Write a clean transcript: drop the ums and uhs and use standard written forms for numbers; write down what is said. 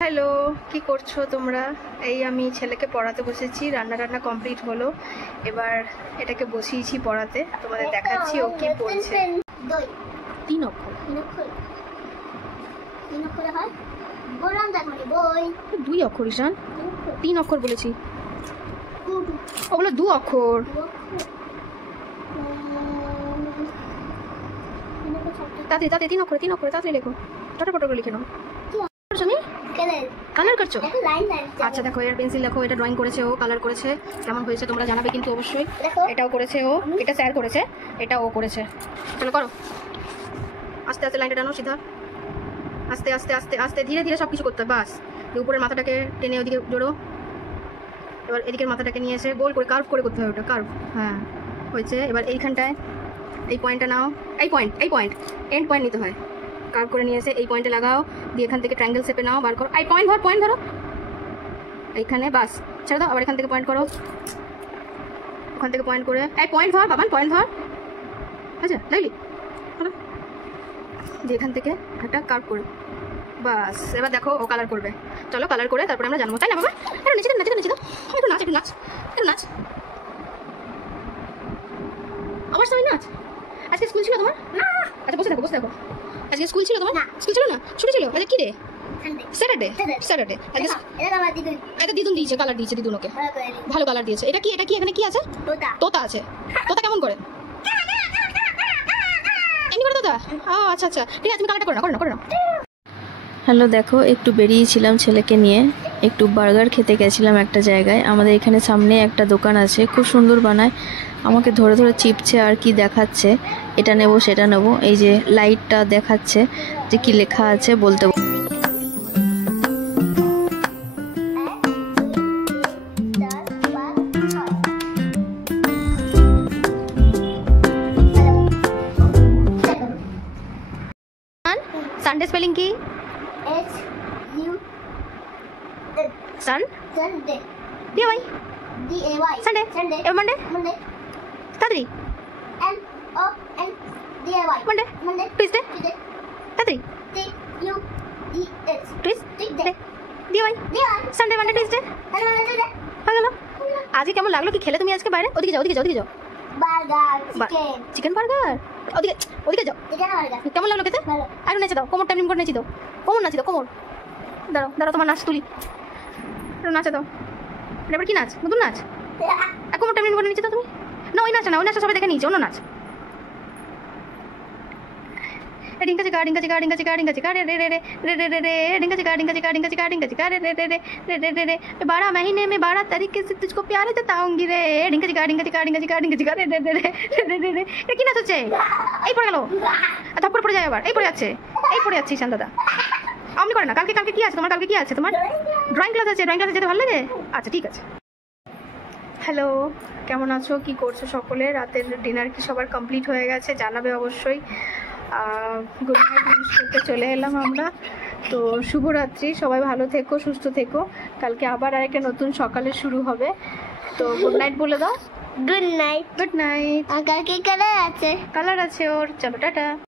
Hello, কি করছো তোমরা? এই আমি ছেলেকে পড়াতে বসেছি, রান্না কমপ্লিট হলো। এবার এটাকে বসিয়েছি পড়াতে, তোমাদের দেখাচ্ছি ও কি পড়ছে। 3 অক্ষর। 2 অক্ষর ঈশান, 3 অক্ষর বলেছি। ওগুলো 2 অক্ষর। তাড়াতাড়ি 3 অক্ষরে, 3 অক্ষরে তাড়াতাড়ি লেখো, চটপট করে লিখে নাও। কালার করছো? আচ্ছা দেখো, এর পেন্সিল দেখো, এটা ড্রয়িং করেছে ও, কালার করেছে। কেমন হয়েছে তোমরা জানাবে কিন্তু অবশ্যই। এটাও করেছে ও, এটা স্যার করেছে, এটা ও করেছে। চলো করো, আস্তে আস্তে লাইনটা টানো সিধা, আস্তে আস্তে আস্তে আস্তে ধীরে ধীরে সব কিছু করতে হবে। বাস উপরের মাথাটাকে টেনে ওদিকে জোড়ো, এবার এদিকের মাথাটাকে নিয়ে এসে গোল করে কার্ভ করে করতে হবে, ওটা কার্ভ। হ্যাঁ হয়েছে। এবার এইখানটায় এই পয়েন্টটা নাও, এই পয়েন্ট এন্ড পয়েন্ট নিতে হয়। কার্ভ করে নিয়ে এসে এই পয়েন্টে লাগাও, দিয়ে এখান থেকে ট্রায়াঙ্গেল শেপে নাও, বার করো। এই পয়েন্ট ধরো এইখানে, বাস ছেড়ে দাও। আবার এখান থেকে পয়েন্ট করো, ওখান থেকে পয়েন্ট করে এই পয়েন্ট ধর বাবান, পয়েন্ট ধর। আচ্ছা লাইলি যে এখান থেকে একটা কার্ভ করে, বাস। এবার দেখো ও কালার করবে। চলো কালার করে তারপরে আমরা জানবো, তাই না বাবা? একটু নিচে দাও, একটু নাচ। আবার সবাই নাচ। আজকে স্কুল ছিল তোমার? আচ্ছা বসে থাকো। আজকে স্কুল ছিল তোমার? স্কুল ছিল না, ছুটি ছিল। আচ্ছা কি রে? স্যাটারডে। এটা দিদুন দিয়েছে, কালার দিয়েছে দিদুন ওকে, ভালো কালার দিয়েছে। এটা কি এখানে কি আছে? তোতা আছে। তোতা কেমন করে? এমনি করে তোতা? আচ্ছা ঠিক আছে, তুমি কালারটা করে নাও। হ্যালো, দেখো একটু বেরিয়েছিলাম ছেলেকে নিয়ে, একটু বার্গার খেতে গেছিলাম একটা জায়গায়। আমাদের এখানে সামনে একটা দোকান আছে, খুব সুন্দর বানায়। আমাকে ধরে চিপছে আর কি দেখাচ্ছে, এটা নেব সেটা নেব। এই যে লাইটটা দেখাচ্ছে যে কি লেখা আছে বলতে। সানডে স্পেলিং কি? সানডে এবার মানডে তাড়াতাড়ি, মানডে টুইসডে তাড়াতাড়ি, টুইসডে সানডে মানডে টুইসডে হয়ে গেল। আজকে কেমন লাগলো কি খেলে তুমি আজকে বাইরে? ওদিকে যাও চিকেন বার্গার, ওদিকে যাও। কেমন লাগলো খেতে? আর নেচে দাও, কোমর টাইম করে নেচে দাও, কোমর দাঁড়াও তোমার নাচ তুলি, নাচে দাও। এবার কি নাচ? নতুন নাচ, কোমর টাইম করে নিচে দাও তুমি। না ওই নাচটা সবাই দেখে নিয়েছে, অন্য নাচ। बारह महीने में 12 तरीके से तुझको प्यार जताऊंगी रे। কি নাচ হচ্ছে? এই পড়ে গেল, থাপ্পড় পড়ে যায় আবার। এই পড়ে যাচ্ছে ঈশান দাদা। অমনি করে না। কালকে কি আছে তোমার? তোমার ড্রয়িং ক্লাস আছে, ড্রয়িং ক্লাসে যেতে ভালো লাগে? আচ্ছা ঠিক আছে। হ্যালো, কেমন আছো? কি করছো সকলে? রাতের ডিনার কি সবার কমপ্লিট হয়ে গেছে? জানাবে অবশ্যই। গুড নাইট উইশ করতে চলে এলাম আমরা। তো শুভরাত্রি, সবাই ভালো থেকো, সুস্থ থেকো। কালকে আবার আরেকটা নতুন সকালে শুরু হবে। তো গুড নাইট বলে দাও। Good night. Good night. কালকে কালার আছে ওর। চলো টাটা।